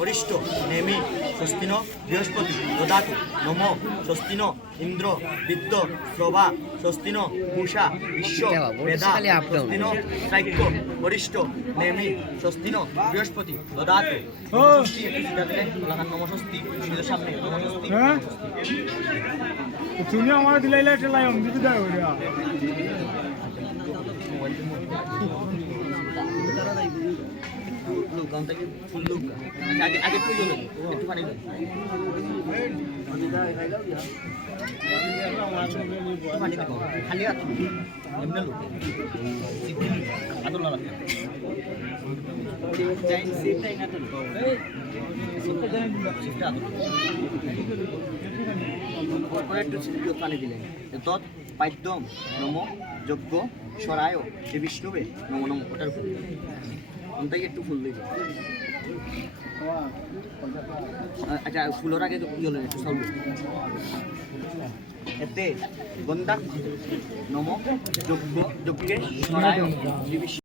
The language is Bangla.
হরিষ্ঠ নেমি স্বস্তিন বৃহস্পতি দদাতু নম স্বস্তিন ইন্দ্র বিদ্য শ্রবা স্বস্তিন পূষা বিশ্ব বেদা। স্বস্তিন সাইক্য হরিষ্ঠ নেমি স্বস্তিন বৃহস্পতি দদাতু। লাগান নমস্বস্তি সামনে নমস্বস্তি হ্যাঁ। তুমি আমার দিলাইলে একটা লাই আমি দিতে দেয় থেকে ফুল লোক আগে আগে ফুল লোক একটু পানি। পানি খালি হাত এমনি লোক আদর লাগা সিটটাই না তো। সিটটা আদর। পরে একটু পানি দিলেন। তৎ পাদ্যম নম। যজ্ঞ সরায় যে বিষ্ণুবে নম নম ওটার ফুল ওটাই একটু ফুল দিল আচ্ছা ফুলের আগে কি হলো একটু সব এতে গন্ধাক নম যজ্ঞ যজ্ঞে সরায় যে